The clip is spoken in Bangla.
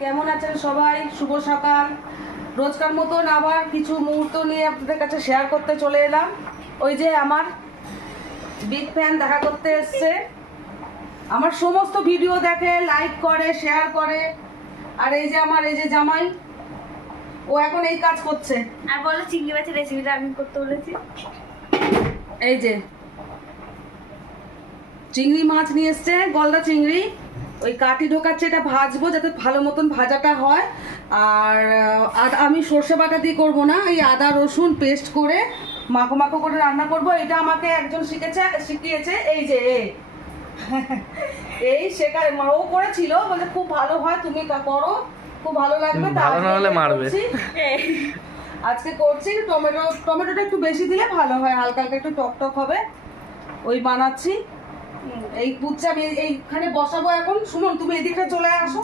কেমন আছেন সবাই? শুভ সকাল। রোজকার মতন আবার কিছু মুহূর্ত নিয়ে আপনাদের কাছে শেয়ার করতে চলে এলাম। ওই যে আমার বিগ ফ্যান দেখা করতে এসছে, আমার সমস্ত ভিডিও দেখে, লাইক করে, শেয়ার করে। আর এই যে আমার এই যে জামাই, ও এখন এই কাজ করছে। আর বলো চিংড়ি মাছের রেসিপিটা আমি করতে বলেছি। এই যে চিংড়ি মাছ নিয়ে এসছে, গলদা চিংড়ি। ওই কাঠি ঢোকাচ্ছে, এটা ভাজবো যাতে ভালো মতন ভাজাটা হয়। আর আমি সর্ষে বাটা দিয়ে করবো না, এই আদা রসুন পেস্ট করে মাখো মাখো করে রান্না করব। এটা আমাকে একজন শিখিয়েছে, এই যে এই শেখায়, ও করেছিল, বলে খুব ভালো হয়, তুমি করো, খুব ভালো লাগবে। ভালো না হলে মারবে। আজকে করছি। টমেটোটা একটু বেশি দিলে ভালো হয়, হালকা হালকা একটু টক টক হবে। ওই বানাচ্ছি। এই পুচ্ছা আমি এইখানে বসাবো এখন। শুনুন, তুমি এদিকে চলে আসো।